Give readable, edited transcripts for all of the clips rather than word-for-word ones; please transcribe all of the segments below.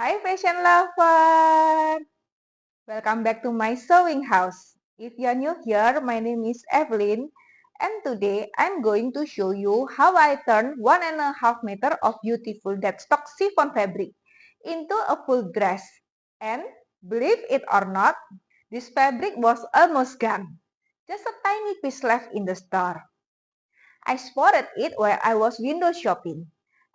Hi fashion lover! Welcome back to my sewing house. If you're new here, my name is Evelyn and today I'm going to show you how I turned 1.5 meter of beautiful deadstock chiffon fabric into a full dress. And believe it or not, this fabric was almost gone. Just a tiny piece left in the store. I spotted it while I was window shopping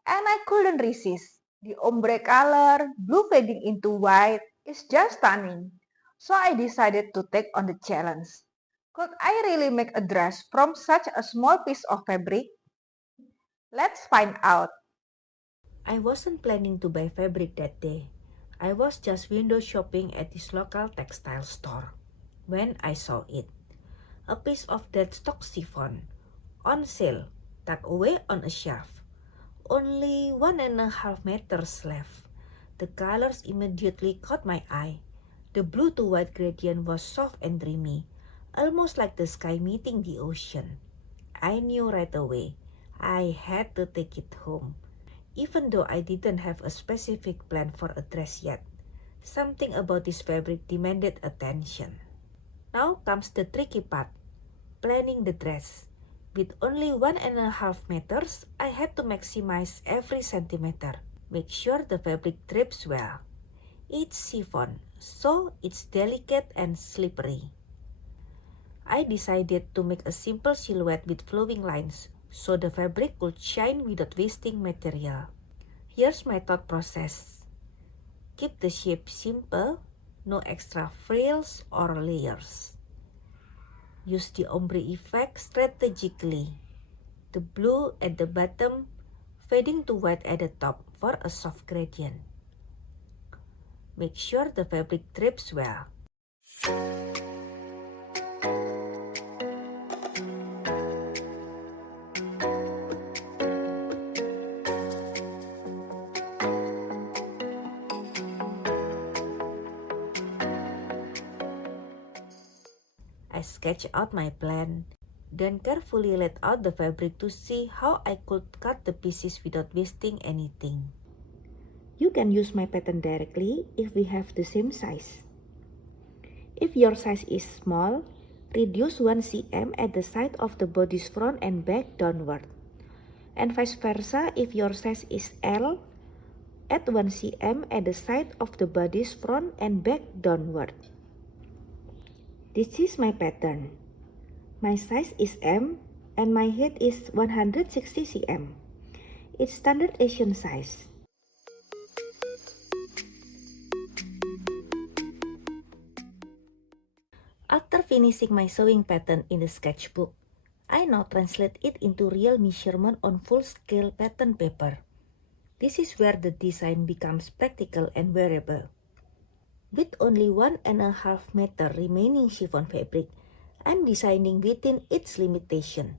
and I couldn't resist. The ombre color, blue fading into white, is just stunning. So I decided to take on the challenge. Could I really make a dress from such a small piece of fabric? Let's find out. I wasn't planning to buy fabric that day. I was just window shopping at this local textile store when I saw it. A piece of deadstock chiffon on sale, tucked away on a shelf. Only 1.5 meters left. The colors immediately caught my eye. The blue to white gradient was soft and dreamy, almost like the sky meeting the ocean. I knew right away I had to take it home. Even though I didn't have a specific plan for a dress yet, something about this fabric demanded attention. Now comes the tricky part, planning the dress. With only 1.5 meters, I had to maximize every centimeter. Make sure the fabric drapes well. It's chiffon, so it's delicate and slippery. I decided to make a simple silhouette with flowing lines so the fabric could shine without wasting material. Here's my thought process. Keep the shape simple, no extra frills or layers. Use the ombre effect strategically. The blue at the bottom, fading to white at the top for a soft gradient. Make sure the fabric drapes well. I sketched out my plan, then carefully laid out the fabric to see how I could cut the pieces without wasting anything. You can use my pattern directly if we have the same size. If your size is small, reduce 1 cm at the side of the body's front and back downward. And vice versa, if your size is L, add 1 cm at the side of the body's front and back downward. This is my pattern. My size is M and my height is 160 cm. It's standard Asian size. After finishing my sewing pattern in the sketchbook, I now translate it into real measurement on full-scale pattern paper. This is where the design becomes practical and wearable. With only 1.5 meter remaining chiffon fabric, I'm designing within its limitation.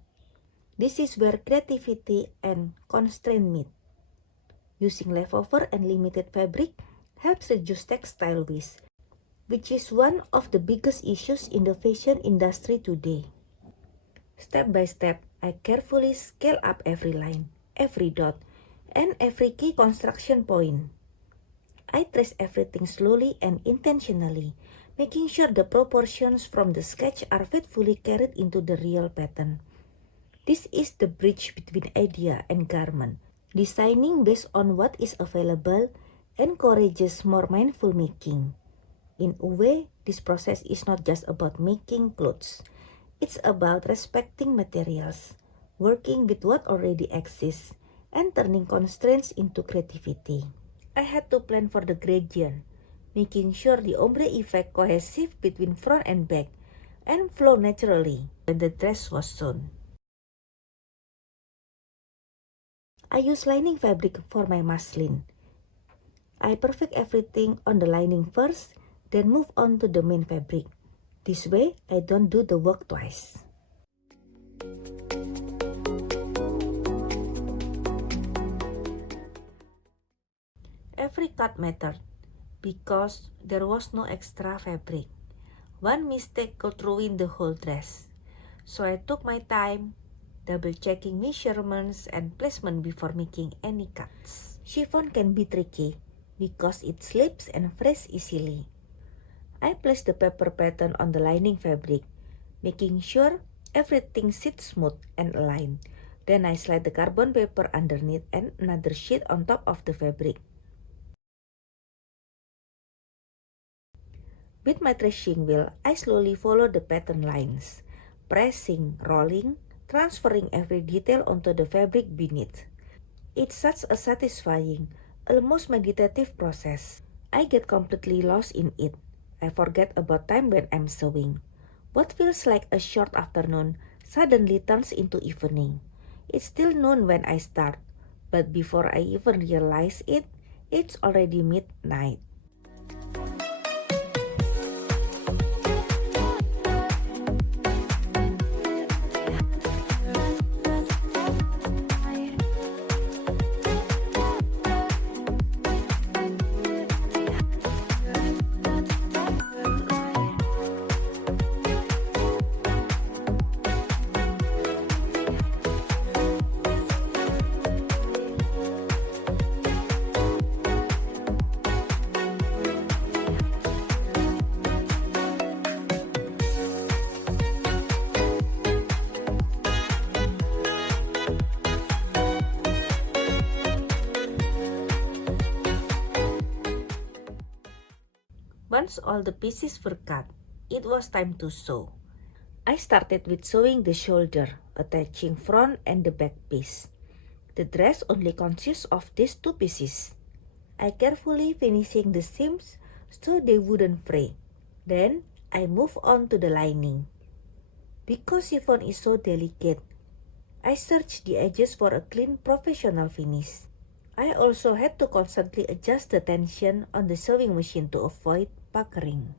This is where creativity and constraint meet. Using leftover and limited fabric helps reduce textile waste, which is one of the biggest issues in the fashion industry today. Step by step, I carefully scale up every line, every dot, and every key construction point. I trace everything slowly and intentionally, making sure the proportions from the sketch are faithfully carried into the real pattern. This is the bridge between idea and garment. Designing based on what is available encourages more mindful making. In a way, this process is not just about making clothes. It's about respecting materials, working with what already exists, and turning constraints into creativity. I had to plan for the gradient, making sure the ombre effect cohesive between front and back, and flow naturally when the dress was sewn. I use lining fabric for my muslin. I perfect everything on the lining first, then move on to the main fabric. This way, I don't do the work twice. Every cut mattered because there was no extra fabric. One mistake could ruin the whole dress. So I took my time, double checking measurements and placement before making any cuts. Chiffon can be tricky because it slips and frays easily. I place the paper pattern on the lining fabric, making sure everything sits smooth and aligned. Then I slide the carbon paper underneath and another sheet on top of the fabric. With my tracing wheel, I slowly follow the pattern lines, pressing, rolling, transferring every detail onto the fabric beneath. It's such a satisfying, almost meditative process. I get completely lost in it. I forget about time when I'm sewing. What feels like a short afternoon suddenly turns into evening. It's still noon when I start, but before I even realize it, it's already midnight. Once all the pieces were cut, it was time to sew. I started with sewing the shoulder, attaching front and the back piece. The dress only consists of these two pieces. I carefully finishing the seams so they wouldn't fray. Then I move on to the lining. Because chiffon is so delicate, I search the edges for a clean professional finish. I also had to constantly adjust the tension on the sewing machine to avoid puckering.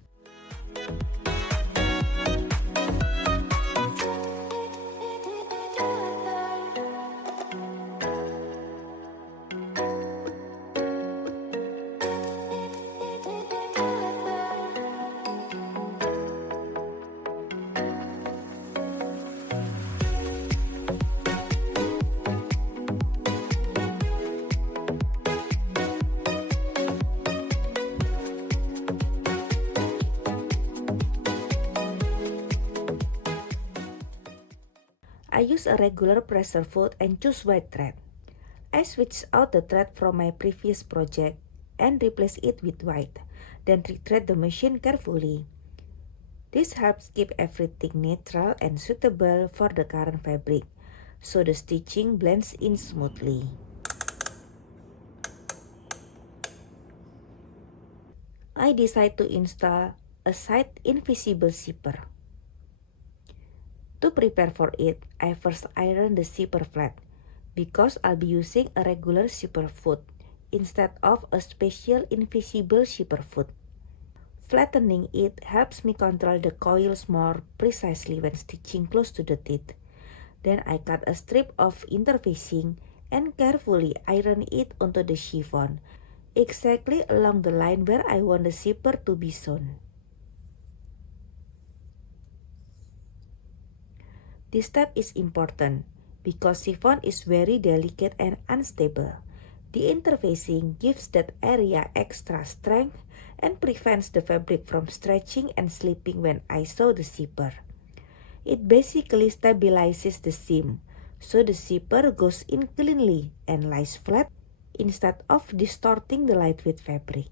I use a regular pressure foot and choose white thread. I switch out the thread from my previous project and replace it with white, then retread the machine carefully. This helps keep everything natural and suitable for the current fabric, so the stitching blends in smoothly. I decide to install a side invisible zipper. To prepare for it, I first iron the zipper flat, because I'll be using a regular zipper foot instead of a special invisible zipper foot. Flattening it helps me control the coils more precisely when stitching close to the teeth. Then I cut a strip of interfacing and carefully iron it onto the chiffon, exactly along the line where I want the zipper to be sewn. This step is important because chiffon is very delicate and unstable. The interfacing gives that area extra strength and prevents the fabric from stretching and slipping when I sew the zipper. It basically stabilizes the seam, so the zipper goes in cleanly and lies flat instead of distorting the lightweight fabric.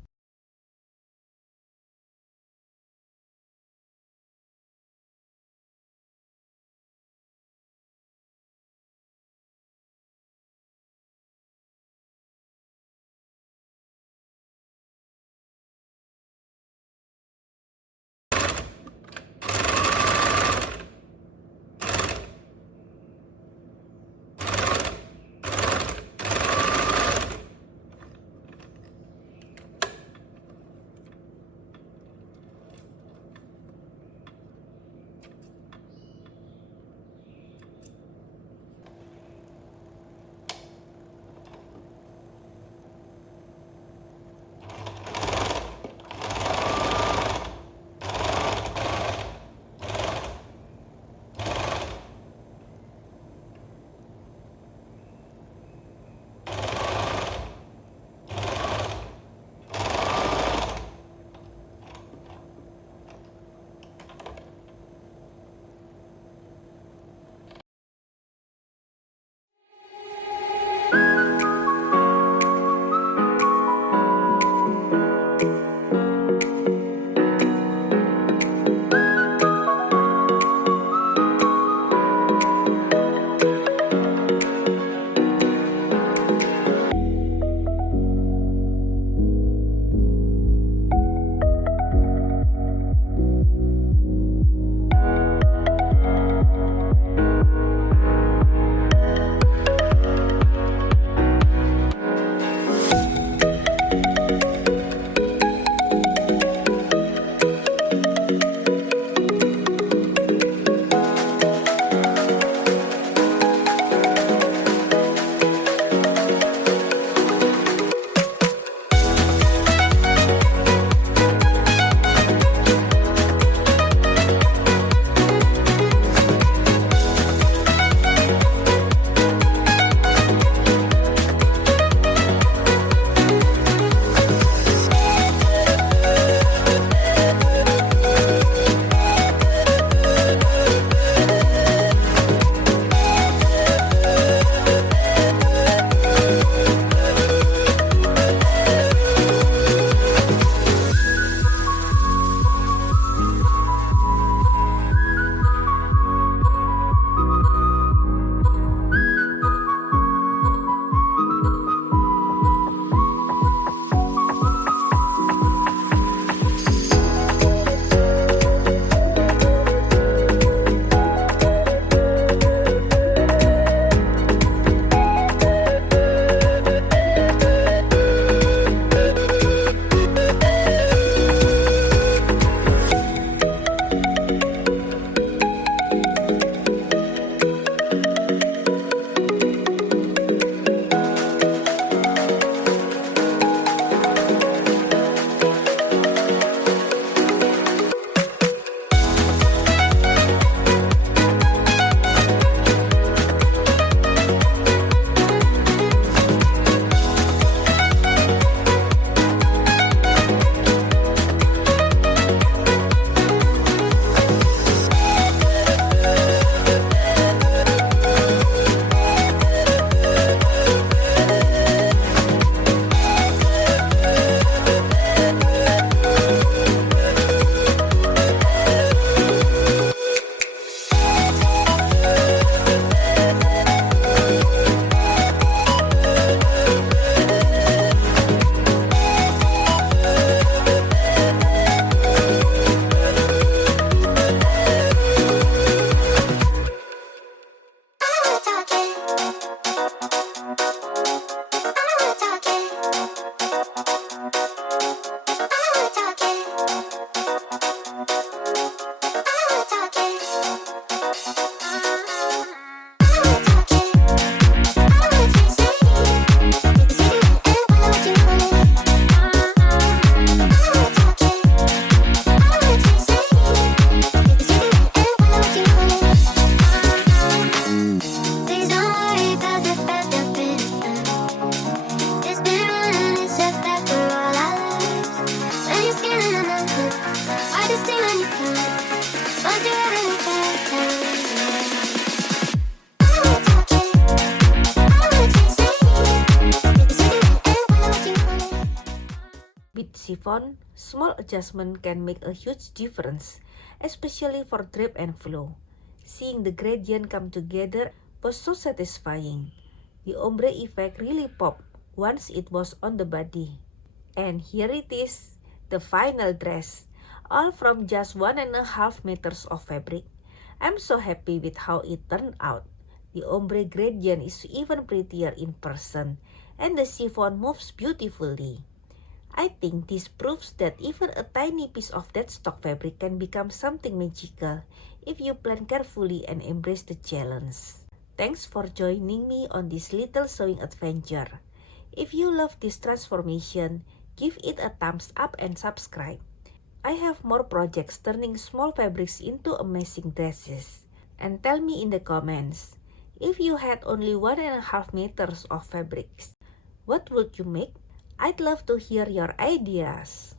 With chiffon, small adjustment can make a huge difference, especially for drape and flow. Seeing the gradient come together was so satisfying. The ombre effect really popped once it was on the body. And here it is, the final dress, all from just 1.5 meters of fabric. I'm so happy with how it turned out. The ombre gradient is even prettier in person, and the chiffon moves beautifully. I think this proves that even a tiny piece of that stock fabric can become something magical if you plan carefully and embrace the challenge. Thanks for joining me on this little sewing adventure. If you love this transformation, give it a thumbs up and subscribe. I have more projects turning small fabrics into amazing dresses. And tell me in the comments, if you had only 1.5 meters of fabrics, what would you make? I'd love to hear your ideas.